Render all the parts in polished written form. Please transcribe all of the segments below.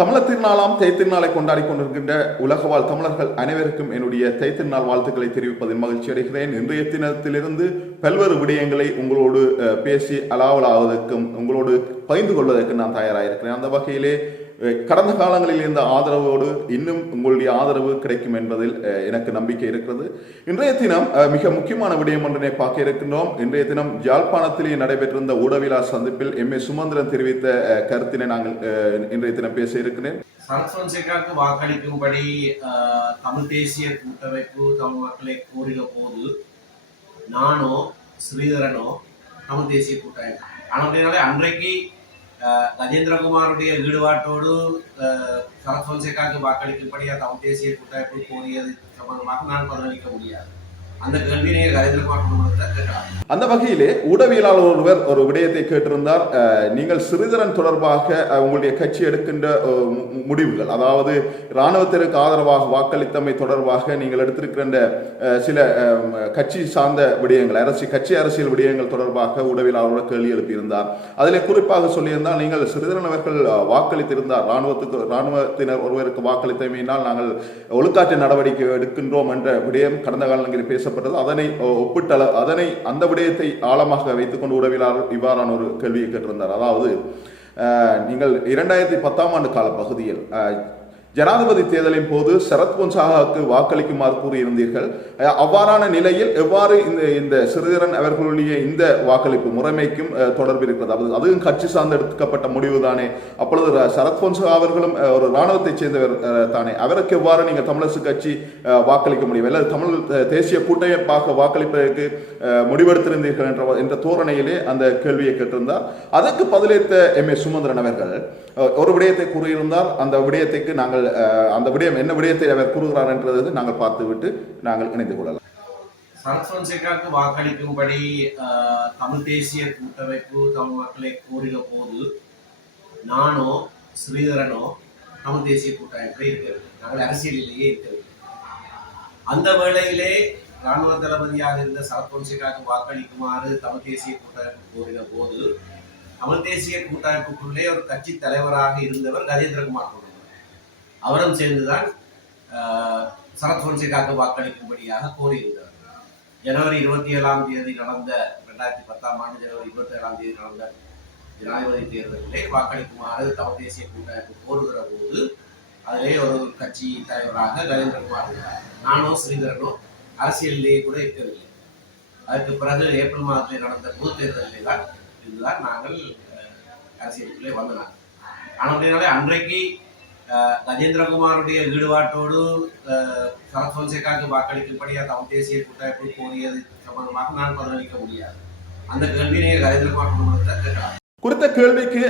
தமிழர் திருநாளாம் தேய்த்திருநாளை கொண்டாடி கொண்டிருக்கின்ற உலகவாழ் தமிழர்கள் அனைவருக்கும் என்னுடைய தேய்த்திருநாள் வாழ்த்துக்களை தெரிவிப்பதில் மகிழ்ச்சி அடைகிறேன். இன்றைய தினத்திலிருந்து பல்வேறு விடயங்களை உங்களோடு பேசி அலாவலாவதற்கும் உங்களோடு பகிர்ந்து கொள்வதற்கு நான் தயாராக அந்த வகையிலே கடந்த காலங்களில் இருந்த ஆதரவோடு இன்னும் உங்களுடைய ஆதரவு கிடைக்கும் என்பதில் எனக்கு நம்பிக்கை இருக்கிறது. இன்றைய தினம் மிக முக்கியமான விடயம் ஒன்றினை பார்க்க இருக்கின்றோம். இன்றைய தினம் யாழ்ப்பாணத்திலே நடைபெற்றிருந்த ஊடகவியலாளர் சந்திப்பில் எம்.ஏ. சுமந்திரன் தெரிவித்த கருத்தினை நாங்கள் இன்றைய தினம் பேச இருக்கிறேன். சரத் பொன்சேகாவுக்கு வாக்களிக்கும்படி தமிழ் தேசிய கூட்டமைப்பு தமிழ் மக்களை கோரின போது நானோ ஸ்ரீதரனோ தமிழ் தேசிய கூட்டமைப்பு ஆனால் அன்றைக்கு கஜேந்திரகுமாருடைய ஈடுபாட்டோடு சரத் பொன்சேகாவுக்கு வாக்களிக்கும்படி தமிழ் தேசிய கூட்டமைப்பு கோரியது சம்பந்தமாக நான் பதிலளிக்க முடியாது. அந்த கேள்வி நீங்கள் கஜேந்திரகுமார் கேட்கலாம். அந்த வகையிலே ஊடகவியலாளர் ஒருவர் ஒரு விடயத்தை கேட்டிருந்தார். நீங்கள் ஸ்ரீதரன் தொடர்பாக உங்களுடைய கட்சி எடுக்கின்ற முடிவுகள், அதாவது இராணுவத்திற்கு ஆதரவாக வாக்களித்தமை தொடர்பாக நீங்கள் எடுத்திருக்கின்ற சில கட்சி சார்ந்த விடயங்கள், கட்சி அரசியல் விடயங்கள் தொடர்பாக ஊடகவியலாளர் கேள்வி எழுப்பியிருந்தார். அதில் குறிப்பாக சொல்லியிருந்தால், நீங்கள் ஸ்ரீதரன் அவர்கள் வாக்களித்திருந்தார், இராணுவத்தினர் ஒருவருக்கு வாக்களித்தமையினால் நாங்கள் ஒழுக்காற்று நடவடிக்கை எடுக்கின்றோம் என்ற விடயம் கடந்த காலங்களில் பேசப்பட்டது. அதனை அந்த விடயத்தை ஆழமாக வைத்துக் கொண்டு உடவியலாளர் இவ்வாறான ஒரு கேள்வியை கேட்டிருந்தார். அதாவது, நீங்கள் 2010ஆம் ஆண்டு கால பகுதியில் ஜனாதிபதி தேர்தலின் போது சரத் பொன்சேகாவுக்கு வாக்களிக்குமாறு கூறியிருந்தீர்கள். அவ்வாறான நிலையில் எவ்வாறு இந்த ஸ்ரீதரன் அவர்களுடைய இந்த வாக்களிப்பு முறைமைக்கும் தொடர்பு இருக்கிறது? அதுவும் கட்சி சார்ந்து எடுக்கப்பட்ட முடிவு தானே. அப்பொழுது சரத் பொன்சேகா அவர்களும் ஒரு இராணுவத்தை சேர்ந்தவர் தானே. அவருக்கு எவ்வாறு நீங்கள் தமிழரசு கட்சி வாக்களிக்க முடியும், அல்லது தமிழ் தேசிய கூட்டமைப்பாக வாக்களிப்பதற்கு முடிவெடுத்திருந்தீர்கள் என்ற தோரணையிலே அந்த கேள்வியை கேட்டிருந்தார். அதற்கு பதிலளித்த எம்.ஏ. சுமந்திரன் அவர்கள் ஒரு விடயத்தை கூறியிருந்தார். அந்த விடயத்துக்கு நாங்கள் அந்த விடயம் என்ன விடயத்தை அவர் கூறுகிறார் என்றதை நாங்கள் பார்த்துவிட்டு நாங்கள் இணைந்து கொள்ளலாம். சரத் பொன்சேகாவுக்கு வாக்களிக்கும்படி தமிழ் தேசிய கூட்டமைப்பு தமிழ் மக்களை கோரின போது நானோ ஸ்ரீதரனோ தமிழ் தேசிய கூட்டமைப்பில் இருக்கவில்லை. நாங்கள் அரசியலிலேயே இருக்கவில்லை. அந்த வேளையிலே இராணுவ தளபதியாக இருந்த சரத் பொன்சேகாவுக்கு வாக்களிக்குமாறு தமிழ் தேசிய கூட்டமைப்பு கோரின போது தமிழ் தேசிய கூட்டமைப்புக்குள்ளே ஒரு கட்சி தலைவராக இருந்தவர் கஜேந்திரகுமார். அவரும் சேர்ந்துதான் சரத் பொன்சேகாவுக்கு வாக்களிக்கும்படியாக கோரியிருந்தார். ஜனவரி 27ஆம் தேதி நடந்த 2010ஆம் ஆண்டு ஜனவரி 27ஆம் தேதி நடந்த ஜனாதிபதி தேர்தலிலே வாக்களிக்குமாறு தமிழ் தேசிய கூட்டமைப்பு கோருகிற போது அதிலே ஒரு கட்சி தலைவராக கஜேந்திரகுமார் இருந்தார். நானோ ஸ்ரீதரனோ அரசியலிலேயே கூட இருக்கவில்லை. அதற்கு பிறகு ஏப்ரல் மாதத்தில் நடந்த பொது தேர்தலிலே தான் இதுதான் நாங்கள் அரசியலுக்குள்ளே வந்தனார். ஆனால் அன்றைக்கு கஜேந்திரகுமாருடைய ஈடுபாட்டோடு சரத் பொன்சேகாவுக்கு வாக்களிக்கும்படி தமிழ் தேசிய கூட்டமைப்பு கோரியது சம்பந்தமாக நான் பதிலளிக்க முடியாது. அந்த கேள்வி நீங்கள் கஜேந்திரகுமார் கேட்கலாம். குறித்த கேள்விக்கு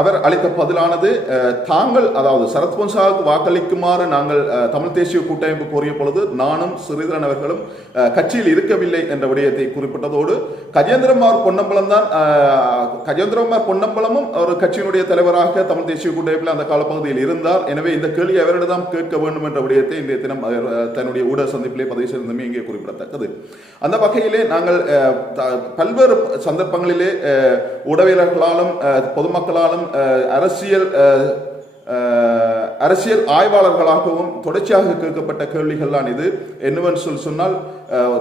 அவர் அளித்த பதிலானது, தாங்கள், அதாவது சரத் பொன்சேகாவுக்கு வாக்களிக்குமாறு நாங்கள் தமிழ் தேசிய கூட்டமைப்பு கோரிய பொழுது நானும் ஸ்ரீதரன் அவர்களும் கட்சியில் இருக்கவில்லை என்ற விடயத்தை குறிப்பிட்டதோடு, கஜேந்திரகுமார் பொன்னம்பலமும் ஒரு கட்சியினுடைய தலைவராக தமிழ் தேசிய கூட்டமைப்பில் அந்த காலப்பகுதியில் இருந்தார். எனவே இந்த கேள்வி அவரிடம் கேட்க வேண்டும் என்ற விடயத்தை இன்றைய தினம் தன்னுடைய ஊடக சந்திப்பிலே பதிவு செய்திருந்தமே இங்கே குறிப்பிடத்தக்கது. அந்த வகையிலே நாங்கள் பல்வேறு சந்தர்ப்பங்களிலே ஊடகவியலாளர்கள் பொதுமக்களாலும் அரசியல் ஆய்வாளர்களாகவும் தொடர்ச்சியாக கேட்கப்பட்ட கேள்விகள் தான் இது. என்னவென்று சொன்னால்,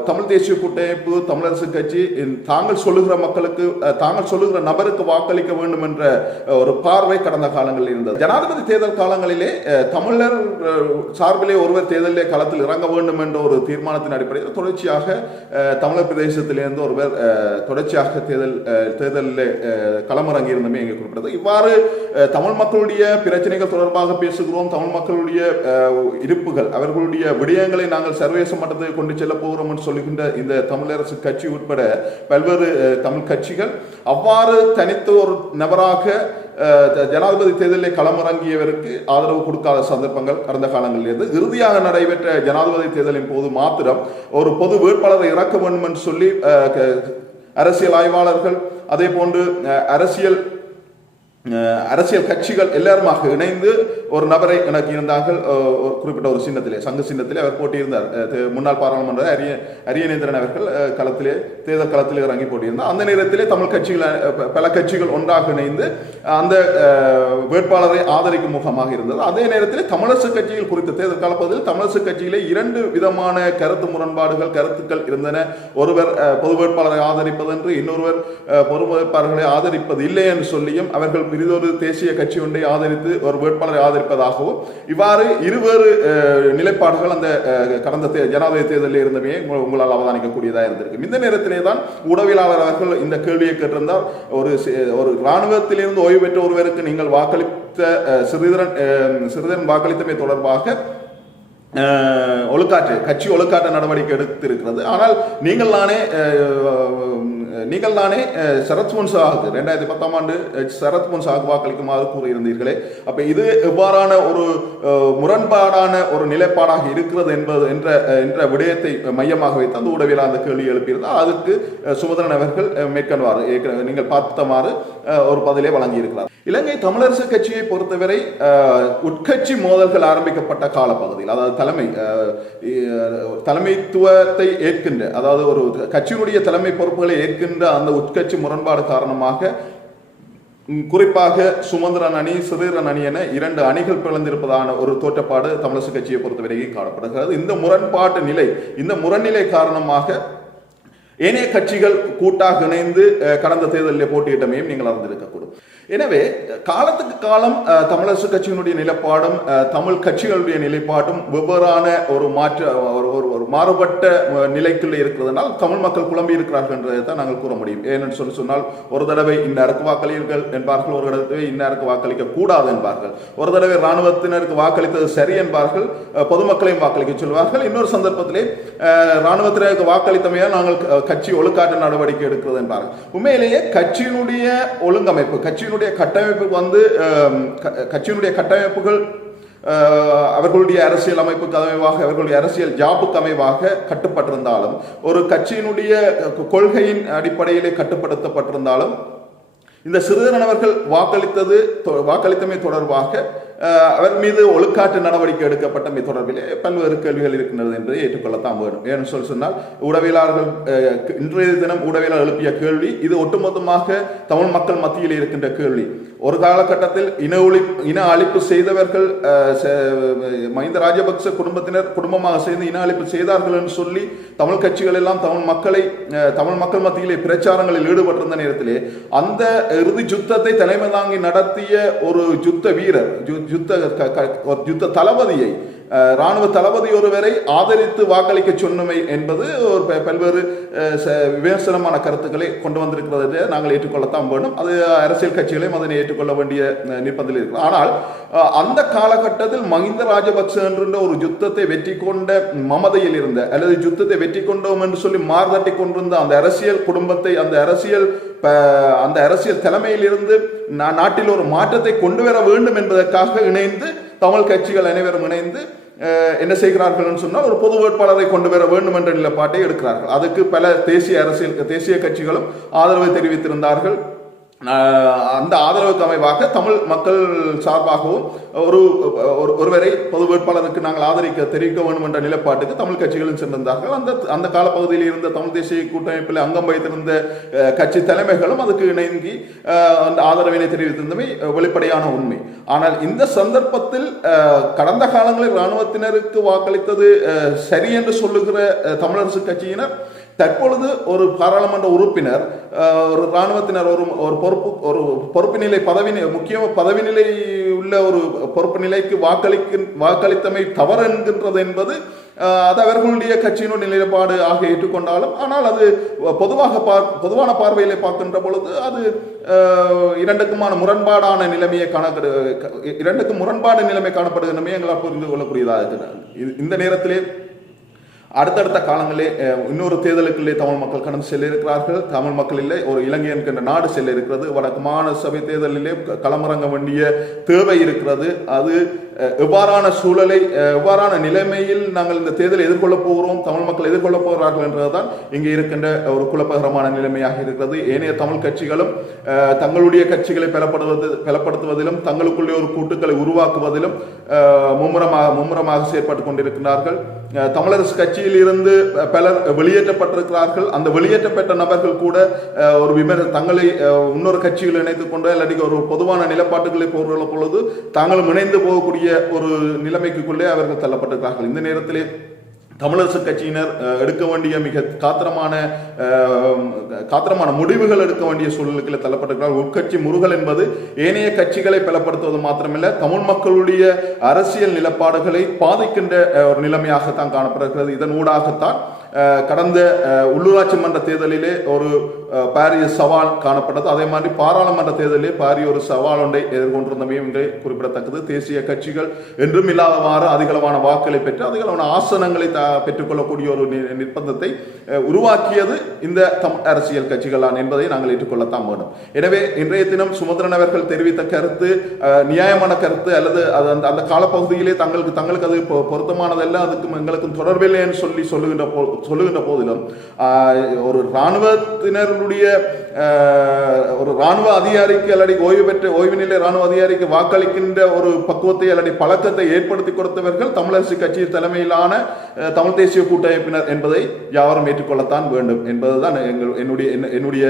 தமிழ் தேசிய கூட்டமைப்பு தமிழரசு கட்சி தாங்கள் சொல்லுகிற மக்களுக்கு, தாங்கள் சொல்லுகிற நபருக்கு வாக்களிக்க வேண்டும் என்ற ஒரு பார்வை கடந்த காலங்களில் இருந்தது. ஜனாதிபதி தேர்தல் காலங்களிலே தமிழர் சார்பிலே ஒருவர் தேர்தலிலே களத்தில் இறங்க வேண்டும் என்ற ஒரு தீர்மானத்தின் அடிப்படையில் தொடர்ச்சியாக தமிழர் பிரதேசத்திலிருந்து ஒருவர் தொடர்ச்சியாக தேர்தலில் களமிறங்கி இருந்தமே இங்கே குறிப்பிட்டது. இவ்வாறு தமிழ் மக்களுடைய பிரச்சனைகள் தொடர்பாக பேசுகிறோம். தமிழ் மக்களுடைய இருப்புகள், அவர்களுடைய விடயங்களை நாங்கள் சர்வதேச மட்டத்தில் கொண்டு செல்ல போகிறோம் என்று சொல்லுகின்ற இந்த தமிழரசு கட்சி உட்பட பல்வேறு தமிழ் கட்சிகள் அவ்வாறு தனித்த ஒரு நபராக ஜனாதிபதி தேர்தலில் களமிறங்கியவருக்கு ஆதரவு கொடுக்காத சந்தர்ப்பங்கள் கடந்த காலங்களில் இருந்து, இறுதியாக நடைபெற்ற ஜனாதிபதி தேர்தலின் போது மாத்திரம் ஒரு பொது வேட்பாளரை இறக்க வேண்டும் என்று சொல்லி அரசியல் ஆய்வாளர்கள், அதே போன்று அரசியல் அரசியல் கட்சிகள் எல்லாருமாக இணைந்து ஒரு நபரை எனக்கு இருந்தார்கள். குறிப்பிட்ட ஒரு சின்னத்திலே சங்க சின்னத்திலே அவர் போட்டியிருந்தார். முன்னாள் பாராளுமன்ற அரியநேந்திரன் அவர்கள் தேர்தல் களத்திலே இறங்கி போட்டியிருந்தார். அந்த நேரத்திலே தமிழ் கட்சிகள் பல கட்சிகள் ஒன்றாக இணைந்து அந்த வேட்பாளரை ஆதரிக்கும் முகமாக இருந்தது. அதே நேரத்திலே தமிழரசு கட்சிகள் குறித்த தேர்தல் காலப்பகுதியில் தமிழரசு கட்சியிலே 2 விதமான கருத்து முரண்பாடுகள் கருத்துக்கள் இருந்தன. ஒருவர் பொது வேட்பாளரை ஆதரிப்பது என்று, இன்னொருவர் பொது வேட்பாளர்களை ஆதரிப்பது இல்லை என்று சொல்லியும் அவர்கள் பிரிதொரு தேசிய கட்சி ஒன்றை ஆதரித்து ஒரு வேட்பாளரை ஆதரிப்பதாகவும் இவ்வாறு இருவேறு நிலைப்பாடுகள் அந்த கடந்த ஜனாதிபதி தேர்தலில் இருந்தமே உங்களால் அவதானிக்கக்கூடியதாக இருந்திருக்கு. இந்த நேரத்திலே தான் ஊடகவியலாளர் அவர்கள் இந்த கேள்வியை கேட்டிருந்தார். ஒரு இராணுவத்திலிருந்து ஓய்வு பெற்ற ஒருவருக்கு நீங்கள் வாக்களித்த சிறிதரன் வாக்களித்தமை தொடர்பாக கட்சி ஒழுக்காற்று நடவடிக்கை எடுத்திருக்கிறது. ஆனால் நீங்கள் தானே சரத் பொன்சாவுக்கு 2010ஆம் ஆண்டு சரத் பொன்சாவுக்கு வாக்களிக்குமாறு கூறியிருந்தீர்களே, அப்ப இது எவ்வாறான ஒரு முரண்பாடான ஒரு நிலைப்பாடாக இருக்கிறது என்ற விடயத்தை மையமாக வைத்து அந்த ஊடகவியலாளர் அந்த கேள்வி எழுப்பியிருந்தால் அதுக்கு சுமந்திரன் அவர்கள் மேற்கொள்வார் நீங்கள் பார்த்தமாறு ஒரு பதிலை வழங்கியிருக்கிறார். இலங்கை தமிழரசு கட்சியை பொறுத்தவரை உட்கட்சி மோதல்கள் ஆரம்பிக்கப்பட்ட காலப்பகுதியில், அதாவது தலைமைத்துவத்தை ஏற்கின்ற, அதாவது ஒரு கட்சியினுடைய தலைமை பொறுப்புகளை ஏற்கின்ற அந்த உட்கட்சி முரண்பாடு காரணமாக குறிப்பாக சுமந்திரன் அணி சிறிதரன் அணி என 2 அணிகள் பிளந்திருப்பதான ஒரு தோற்றப்பாடு தமிழரசு கட்சியை பொறுத்தவரைக்கும் காணப்படுகிறது. இந்த முரண்நிலை காரணமாக ஏனைய கட்சிகள் கூட்டாக இணைந்து கடந்த தேர்தலில் போட்டியிட்டமையும் நீங்கள் அறிந்திருக்கக்கூடும். எனவே காலத்துக்கு காலம் தமிழரசு கட்சியினுடைய நிலைப்பாடும் தமிழ் கட்சிகளுடைய நிலைப்பாடும் வெவ்வேறான ஒரு மாறுபட்ட நிலைக்குள்ளே இருக்கிறதுனால் தமிழ் மக்கள் குழம்பி இருக்கிறார்கள் என்றதை தான் நாங்கள் கூற முடியும். ஏனென்று சொன்னால் ஒரு தடவை இன்னாருக்கு வாக்களியுங்கள் என்பார்கள், ஒரு தடவை இன்னாருக்கு வாக்களிக்க கூடாது என்பார்கள், ஒரு தடவை இராணுவத்தினருக்கு வாக்களித்தது சரி என்பார்கள், பொதுமக்களையும் வாக்களிக்க சொல்வார்கள், இன்னொரு சந்தர்ப்பத்திலே இராணுவத்தினருக்கு வாக்களித்தமையால் நாங்கள் கட்சி ஒழுக்காற்று நடவடிக்கை எடுக்கிறது என்பார்கள். உண்மையிலேயே கட்சியினுடைய ஒழுங்கமைப்பு, கட்சியினுடைய கட்டமைப்புகள் அவர்களுடைய அரசியல் அமைப்புக்கு அமைவாக, அவர்களுடைய அரசியல் ஜாபுக்கு அமைவாக கட்டுப்பட்டிருந்தாலும், ஒரு கட்சியினுடைய கொள்கையின் அடிப்படையிலே கட்டுப்படுத்தப்பட்டிருந்தாலும், இந்த சிறிதரன் அவர்கள் வாக்களித்தமை தொடர்பாக அவர் மீது ஒழுக்காற்று நடவடிக்கை எடுக்கப்பட்டமை தொடர்பிலே பல்வேறு கேள்விகள் இருக்கின்றது என்பதை ஏற்றுக்கொள்ளத்தான் வேண்டும். ஏன்னு சொன்னால் ஊடகவியலாளர்கள் இன்றைய தினம் ஊடகவியலாளர் எழுப்பிய கேள்வி இது ஒட்டுமொத்தமாக தமிழ் மக்கள் மத்தியில் இருக்கின்ற கேள்வி. ஒரு காலகட்டத்தில் இன அழிப்பு செய்தவர்கள் மஹிந்த ராஜபக்ச குடும்பமாக சேர்ந்து இன அழிப்பு செய்தார்கள் என்று சொல்லி தமிழ் கட்சிகள் எல்லாம் தமிழ் மக்கள் மத்தியிலே பிரச்சாரங்களில் ஈடுபட்டிருந்த நேரத்திலே அந்த இறுதி யுத்தத்தை தலைமை தாங்கி நடத்திய ஒரு யுத்த வீரர், யுத்த தளபதியை, இராணுவ தளபதி ஒருவரை ஆதரித்து வாக்களிக்க சொன்னமை என்பது ஒரு பல்வேறு விமர்சனமான கருத்துக்களை கொண்டு வந்திருக்கிறது நாங்கள் ஏற்றுக்கொள்ளத்தான் வேண்டும். அது அரசியல் கட்சிகளையும் அதனை ஏற்றுக்கொள்ள வேண்டிய நிர்பந்தத்தில் இருக்கிறது. ஆனால் அந்த காலகட்டத்தில் மஹிந்த ராஜபக்ச என்ற ஒரு யுத்தத்தை வெற்றி கொண்ட மமதையில் இருந்த, அல்லது யுத்தத்தை வெற்றி கொண்டோம் என்று சொல்லி மார்தட்டி கொண்டிருந்த அந்த அரசியல் குடும்பத்தை, அந்த அரசியல் தலைமையில் இருந்து நாட்டில் ஒரு மாற்றத்தை கொண்டு வர வேண்டும் என்பதற்காக இணைந்து தமிழ் கட்சிகள் அனைவரும் இணைந்து என்ன செய்கிறார்கள் சொன்னால் ஒரு பொது வேட்பாளரை கொண்டு வர வேண்டும் என்ற நிலைப்பாட்டை எடுக்கிறார்கள். அதுக்கு பல தேசிய கட்சிகளும் ஆதரவை தெரிவித்திருந்தார்கள். அந்த ஆதரவுக்கு அமைவாக தமிழ் மக்கள் சார்பாகவும் ஒருவரை பொது வேட்பாளருக்கு நாங்கள் தெரிவிக்க வேண்டும் என்ற நிலைப்பாட்டுக்கு தமிழ் கட்சிகளும் சென்றிருந்தார்கள். அந்த காலப்பகுதியில் இருந்த தமிழ் தேசிய கூட்டமைப்பில் அங்கம் வைத்திருந்த கட்சி தலைமைகளும் அதுக்கு இணங்கி அந்த ஆதரவினை தெரிவித்திருந்தமை வெளிப்படையான உண்மை. ஆனால் இந்த சந்தர்ப்பத்தில் கடந்த காலங்களில் இராணுவத்தினருக்கு வாக்களித்தது சரி என்று சொல்லுகிற தமிழரசு கட்சியினர் தற்பொழுது ஒரு பாராளுமன்ற உறுப்பினர், ஒரு இராணுவத்தினர் ஒரு பொறுப்பு நிலை முக்கிய பதவி நிலை உள்ள ஒரு பொறுப்பு நிலைக்கு வாக்களித்தமை தவறு என்கின்றது என்பது அது அவர்களுடைய கட்சியினுடைய நிலைப்பாடு ஆக ஏற்றுக்கொண்டாலும், ஆனால் அது பொதுவான பார்வையிலே பார்க்கின்ற பொழுது அது இரண்டுக்கும் முரண்பாடு நிலைமை காணப்படுகின்றமே எங்களால் புரிந்து கொள்ளக்கூடியதாக இருக்கிறது. இந்த நேரத்திலே அடுத்தடுத்த காலங்களிலே இன்னொரு தேர்தலுக்குள்ளே தமிழ் மக்கள் கடந்து செல்ல இருக்கிறார்கள். தமிழ் மக்களிலே ஒரு இலங்கை என்கின்ற நாடு செல்ல இருக்கிறது. வடக்கு மாகாண சபை தேர்தலிலே களமிறங்க வேண்டிய தேவை இருக்கிறது. அது எவ்வாறான சூழலை எவ்வாறான நிலைமையில் நாங்கள் இந்த தேர்தலை எதிர்கொள்ளப் போகிறோம், தமிழ் மக்கள் எதிர்கொள்ளப் போகிறார்கள் என்றதுதான் இங்கே இருக்கின்ற ஒரு குழப்பகரமான நிலைமையாக இருக்கிறது. ஏனைய தமிழ் கட்சிகளும் தங்களுடைய கட்சிகளை பலப்படுத்துவதிலும் தங்களுக்குள்ளே ஒரு கூட்டுக்களை உருவாக்குவதிலும் மும்முரமாக செயற்பட்டுக் கொண்டிருக்கிறார்கள். தமிழரசு கட்சியில் இருந்து பலர் வெளியேற்றப்பட்டிருக்கிறார்கள். அந்த வெளியேற்றப்பட்ட நபர்கள் கூட ஒரு தங்களை இன்னொரு கட்சியில் இணைத்துக் கொண்டு இல்லாட்டி ஒரு பொதுவான நிலப்பாட்டுகளை போகிற பொழுது தாங்களும் இணைந்து போகக்கூடிய ஒரு நிலைமைக்குள்ளே அவர்கள் தள்ளப்பட்டிருக்கிறார்கள். இந்த நேரத்திலே தமிழரசு கட்சியினர் எடுக்க வேண்டிய மிக காத்திரமான முடிவுகள் எடுக்க வேண்டிய சூழலுக்கு தள்ளப்பட்டிருக்கிறார். உட்கட்சி முருகல் என்பது ஏனைய கட்சிகளை பலப்படுத்துவது மாத்திரமல்ல, தமிழ் மக்களுடைய அரசியல் நிலப்பாடுகளை பாதிக்கின்ற ஒரு நிலைமையாகத்தான் காணப்படுகிறது. இதன் ஊடாகத்தான் கடந்த உள்ளூராட்சி மன்ற தேர்தலிலே ஒரு பாரிய சவால் காணப்பட்டது. அதே மாதிரி பாராளுமன்ற தேர்தலிலே பாரிய ஒரு சவால் ஒன்றை எதிர்கொண்டிருந்தமையும் இங்கே குறிப்பிடத்தக்கது. தேசிய கட்சிகள் என்றும் இல்லாதவாறு அதிகளவான வாக்களை பெற்று அதிகளவான ஆசனங்களை பெற்றுக்கொள்ளக்கூடிய ஒரு நிர்பந்தத்தை உருவாக்கியது இந்த அரசியல் கட்சிகள் தான் என்பதை நாங்கள் ஏற்றுக்கொள்ளத்தான் வேண்டும். எனவே இன்றைய தினம் சுமந்திரன் அவர்கள் தெரிவித்த கருத்து நியாயமான கருத்து, அல்லது அந்த காலப்பகுதியிலே தங்களுக்கு அது பொருத்தமானதல்ல, அதுக்கும் எங்களுக்கும் தொடர்பில்லை என்று சொல்லுகின்ற போதிலும் ஒரு இராணுவத்தினருடைய ஒரு இராணுவ அதிகாரிக்கு அல்லது ஓய்வு நிலை இராணுவ அதிகாரிக்கு வாக்களிக்கின்ற ஒரு பக்குவத்தை அல்லது பழக்கத்தை ஏற்படுத்தி கொடுத்தவர்கள் தமிழரசு கட்சி தலைமையிலான தமிழ் தேசிய கூட்டமைப்பினர் என்பதை யாவரும் ஏற்றுக்கொள்ளத்தான் வேண்டும் என்பதுதான் என்னுடைய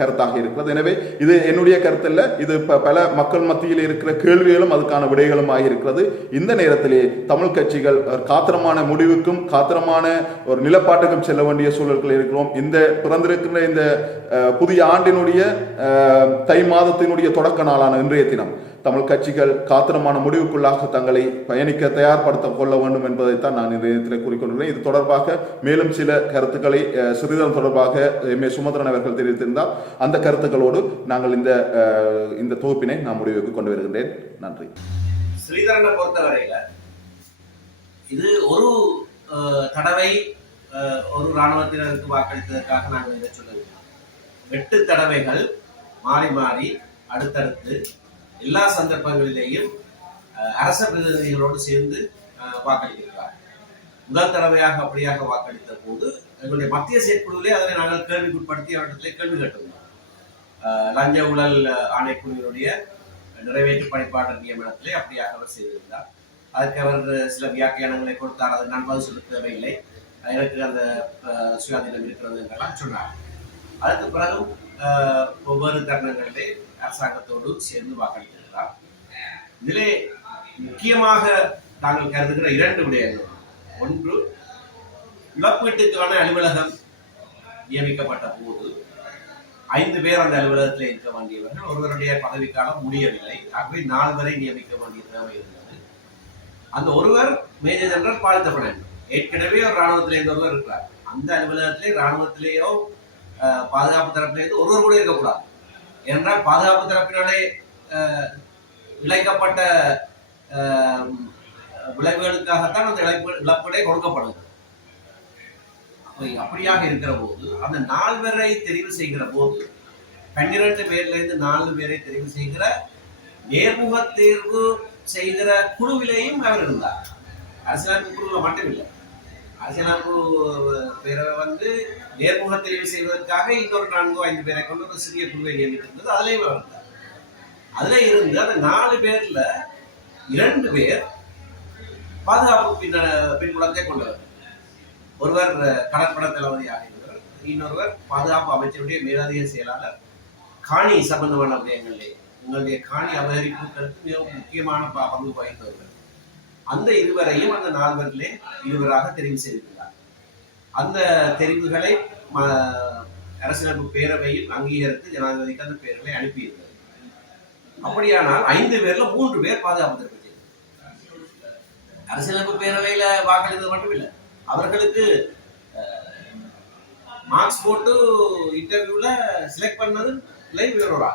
கருத்தாக இருக்கிறது. எனவே இது என்னுடைய கருத்தல்ல, இது பல மக்கள் மத்தியில் இருக்கிற கேள்விகளும் அதுக்கான விடைகளும் ஆகியிருக்கிறது. இந்த நேரத்திலே தமிழ் கட்சிகள் காத்திரமான முடிவுக்கும் காத்திரமான ஒரு நிலப்பாட்டுக்கும் செல்ல வேண்டிய சூழல்கள் இருக்கிறோம். இந்த பிறந்திருக்கின்ற இந்த புதிய ஆண்டினுடைய தை மாதத்தினுடைய தொடக்க நாளான இன்றைய தினம் தமிழ் கட்சிகள் காத்திரமான முடிவுக்குள்ளாக தங்களை பயணிக்க தயார்படுத்திக் கொள்ள வேண்டும் என்பதைத்தான் நான் இந்த நேரத்தில் கூறிக்கொள்கிறேன். இது தொடர்பாக மேலும் சில கருத்துக்களை சிறிதளவு தொடர்பாக சுமந்திரன் அவர்கள் தெரிவித்திருந்தால் அந்த கருத்துக்களோடு நாங்கள் இந்த தொகுப்பினை நான் முடிவுக்கு கொண்டு வருகின்றேன். நன்றி. ஸ்ரீதரனை பொறுத்தவரையில இது ஒரு தடவை ஒரு இராணுவத்தினருக்கு வாக்களித்ததற்காக நாங்கள் இதை சொல்லவில்லை. 8 தடவைகள் மாறி மாறி அடுத்தடுத்து எல்லா சந்தர்ப்பங்களிலேயும் அரச பிரதிநிதிகளோடு சேர்ந்து வாக்களித்திருக்கிறார். முதல் தடவையாக அப்படியாக வாக்களித்த போது எங்களுடைய மத்திய செயற்குழுவிலே அதனை நாங்கள் கேள்விக்குட்படுத்தி அவரிடத்திலே கேள்வி கேட்டிருந்தோம். லஞ்ச ஊழல் ஆணைக்குழுவினுடைய நிறைவேற்று பணிப்பாளர் நியமனத்திலே அப்படியாக அவர் செய்திருந்தார். அதற்கு அவர் சில வியாக்கியானங்களை கொடுத்தார். அதை நான் பதில் சொல்ல தேவையில்லை, எனக்கு அந்த சுயாதீனம் இருக்கிறது என்றெல்லாம் சொன்னார். அதுக்கு பிறகு ஒவ்வொரு தருணங்களிலே அரசாங்கத்தோடு சேர்ந்து வாக்களித்திருக்கிறார். இதிலே முக்கியமாக நாங்கள் கருதுகிற 2 விடயங்கள். ஒன்று, இழப்பீட்டுக்கான அலுவலகம் நியமிக்கப்பட்ட போது 5 பேர் அந்த அலுவலகத்தில் இருக்க வேண்டியவர்கள், ஒருவருடைய பதவிக்காலம் முடியவில்லை. ஆகவே 4 வரை நியமிக்க வேண்டிய தேவை இருந்தது. அந்த ஒருவர் மேஜர் ஜெனரல் பாலித்தப்படன், ஏற்கனவே ஒரு இராணுவத்திலே ஒருவர் இருக்கிறார். அந்த அலுவலகத்திலே இராணுவத்திலேயோ பாதுகாப்பு தரப்பிலேருந்து ஒருவர் கூட இருக்கக்கூடாது. ஏனென்றால் பாதுகாப்பு தரப்பினாலே இழைக்கப்பட்ட விளைவுகளுக்காகத்தான் அந்த இழப்பீடே கொடுக்கப்படுது. அப்படியாக இருக்கிற போது அந்த 4 பேரை தெரிவு செய்கிற போது 12 பேர்லேருந்து 4 பேரை தெரிவு செய்கிற நேர்முக தேர்வு செய்கிற குழுவிலேயும் அவர் இருந்தார். அரசியலமைப்பு குழுவில் மட்டும் இல்லை, அரசியலமைப்பு பேரவை நேர்முக தெரிவு செய்வதற்காக இன்னொரு 4-5 பேரை கொண்டு ஒரு சிறிய குழுவை நியமித்திருந்தது. அதுலேயும் அவர் இருந்தார். அதுல இருந்து அந்த 4 பேர்ல 2 பேர் பாதுகாப்பு பின்புலத்தை கொண்டவர். ஒருவர் கடற்பட தளபதியாக இருந்தவர், இன்னொருவர் பாதுகாப்பு அமைச்சருடைய மேலதிக செயலாளர். காணி சம்பந்தமான விடயங்களிலே உங்களுடைய காணி அபகரிப்புகளுக்கு மிகவும் முக்கியமான பங்கு வகித்தவர்கள். அந்த இருவரையும் அந்த 4 பேரிலே இருவராக தெரிவு செய்திருக்கிறார். அந்த தெரிவுகளை அரசியலமைப்பு பேரவையும் அங்கீகரித்து ஜனாதிபதிக்கு அந்த பேர்களை அனுப்பியிருக்கிறது. அப்படியானால் 5 பேர்ல 3 பேர் பாதுகாப்பு தரப்பு செய்தார். அரசியலமைப்பு பேரவையில வாக்களித்தது மட்டும் இல்லை, அவர்களுக்கு மார்க்ஸ் போட்டு இன்டர்வியூல செலக்ட் பண்ணது வேறொரு.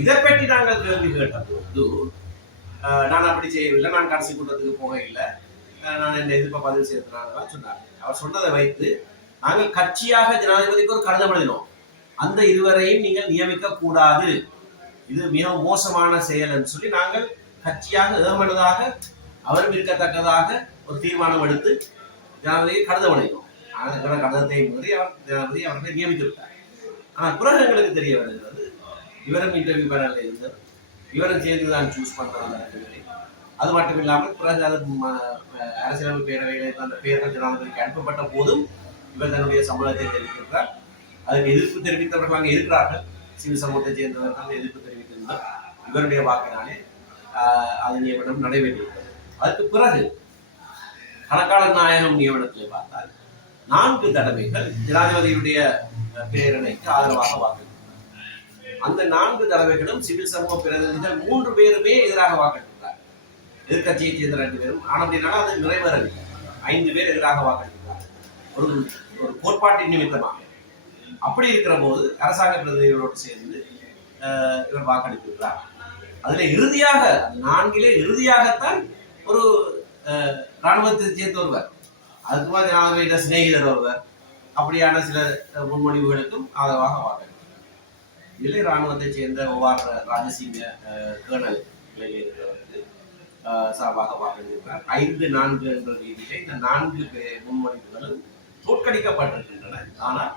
இதை பற்றி நாங்கள் கேள்வி கேட்டபோது நான் அப்படி செய்யவில்லை, நான் கடைசி கூட்டத்துக்கு போக இல்லை, நான் இந்த எதிர்ப்பை பதிவு செய்யறதுனால சொன்னார். அவர் சொன்னதை வைத்து நாங்கள் கட்சியாக ஜனாதிபதிக்கு ஒரு கடிதம் எழுதினோம். அந்த இருவரையும் நீங்கள் நியமிக்க கூடாது, இது மிகவும் மோசமான செயல் என்று சொல்லி நாங்கள் கட்சியாக ஏமனதாக அவரும் இருக்கத்தக்கதாக ஒரு தீர்மானம் எடுத்து ஜனாதிபதியை கடிதம் எழுதினோம். ஆனால் கடிதத்தை மீறி அவர் ஜனாதிபதி அவர்களை நியமித்து விட்டார். ஆனால் பிறகு எங்களுக்கு தெரிய வருகிறது, இவரும் இன்டர்வியூ பேனலில் இருந்தார், இவரும் சேர்ந்து தான் சூஸ் பண்றாங்க. அது மட்டும் இல்லாமல் பிறகு அது அரசியலமைப்பு பேரவையில் அந்த பெயர்கள் ஜனாதிபதிக்கு அனுப்பப்பட்ட போதும் இவர் தன்னுடைய சம்பளத்தை தெரிவித்திருக்கிறார். அதுக்கு எதிர்ப்பு தெரிவித்தவர்கள் அங்கே இருக்கிறார்கள், சிவில் சமூகத்தை சேர்ந்தவர்கள் எதிர்ப்பு தெரிவித்திருந்தார். இவருடைய வாக்கினாலே அது நியமனம் நடைபெற்றிருக்கிறது. அதுக்கு பிறகு கணக்காளர் நாயகம் நியமனத்திலே பார்த்தால் 4 தடவைகள் ஜனாதிபதியுடைய பிரேரணைக்கு ஆதரவாக வாக்களித்தார். அந்த 4 தடவைகளும் சிவில் சமூக பிரதிநிதிகள் 3 பேருமே எதிராக வாக்களித்தார். எதிர்கட்சியை சேர்ந்த 2 பேரும். ஆனால் அப்படின்னா அது நிறைவேறவில்லை. 5 பேர் எதிராக வாக்களித்தார் ஒரு கோட்பாட்டின் நிமித்தமாக. அப்படி இருக்கிற போது அரசாங்க பிரதிநிதிகளோடு சேர்ந்து இவர் வாக்களித்திருக்கிறார். அதுல இறுதியாக 4 இறுதியாகத்தான் ஒரு இராணுவத்தை சேர்ந்த ஒருவர், அதுக்கு ஜனாதிபதியிட சிநேகிதர் ஒருவர், அப்படியான சில முன்மொழிவுகளுக்கும் ஆதரவாக வாக்களித்தார். இதில் இராணுவத்தை சேர்ந்த ஒவ்வாறு ராஜசிங்க கேர்னல் நிலையில் இருக்கிறவருக்கு சார்பாக வாக்களித்திருக்கிறார். 5-4 என்ற ரீதியிலே இந்த 4 முன்மொழிவுகளும் தோற்கடிக்கப்பட்டிருக்கின்றன. ஆனால்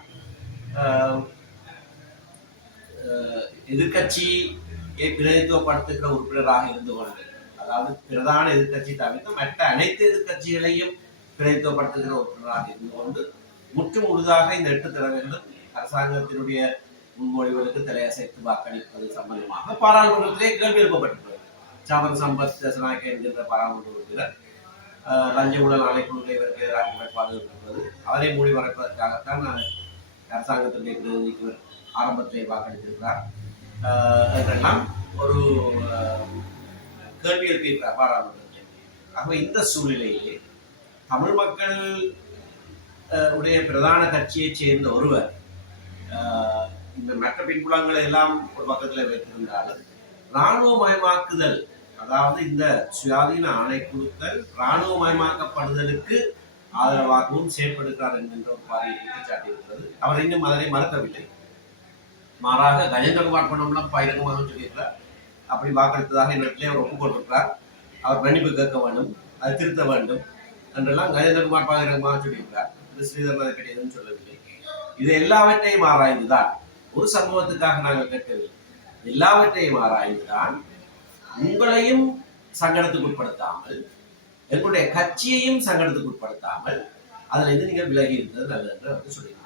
எதிர்கட்சியை பிரதிநிதித்துவப்படுத்துகிற உறுப்பினராக இருந்து கொண்டு, அதாவது பிரதான எதிர்கட்சி தவிர்த்து மற்ற அனைத்து எதிர்கட்சிகளையும் பிரதிநிதித்துவப்படுத்துகிற உறுப்பினராக இருந்து கொண்டு முற்று முழுதாக இந்த 8 தடவைகளும் அரசாங்கத்தினுடைய முன்மொழிவுகளுக்கு தலையசைத்து வாக்களிப்பது சம்பந்தமாக பாராளுமன்றத்திலே கேள்வி எழுப்பப்பட்டிருக்கிறது. சாமர சம்பத் தசநாயக்க என்கின்ற பாராளுமன்ற உறுப்பினர் லஞ்ச ஊழல் ஆணைக்குழுவை இவருக்கு எதிராக பாதுகாப்பது, அதனை மூடி மறைப்பதற்காகத்தான் அரசாங்கத்தினுடைய பிரதிநிதிக்கு ஆரம்பத்திலே வாக்களித்திருக்கிறார் என்றெல்லாம் ஒரு கேள்வி எழுப்பியிருக்கிறார் பாராளுமன்றத்தில். ஆகவே இந்த சூழ்நிலையிலே தமிழ் மக்கள் உடைய பிரதான கட்சியை சேர்ந்த ஒருவர் இந்த மற்ற பின்புலங்களை எல்லாம் ஒரு பக்கத்தில் வைத்திருந்தாலும் இராணுவமயமாக்குதல், அதாவது இந்த சுயாதீன ஆணைக்குழுக்கள் இராணுவமயமாக்கப்படுதலுக்கு ஆதரவாகவும் செயற்படுகிறார் என்கின்ற ஒரு பாதையை குற்றச்சாட்டி இருக்கிறது. அவர் இன்னும் அதனை மறுக்கவில்லை. மாறாக கஜேந்திரகுமார் பொன்னம்பலம் பகிரங்கமாக சொல்லியிருக்கிறார், அப்படி வாக்களித்ததாக என்னிடத்திலே அவர் ஒப்புக்கொண்டிருக்கிறார், அவர் மன்னிப்பு கேட்க வேண்டும், அதை திருத்த வேண்டும் என்றெல்லாம் கஜேந்திரகுமார் பகிரங்கமாக சொல்லியிருக்கிறார். இது ஸ்ரீதரன் அதை கிடையாதுன்னு சொல்லவில்லை. இது எல்லாவற்றையும் ஆராய்ந்துதான், ஒரு சம்பவத்துக்காக நாங்கள் கேட்கவில்லை, எல்லாவற்றையும் ஆராய்ந்துதான் உங்களையும் சங்கடத்துக்கு உட்படுத்தாமல் எங்களுடைய கட்சியையும் சங்கடத்துக்கு உட்படுத்தாமல் அதில் இருந்து நீங்கள் விலகி இருந்தது நல்லது என்று வந்து சொல்லியிருக்கிறார்.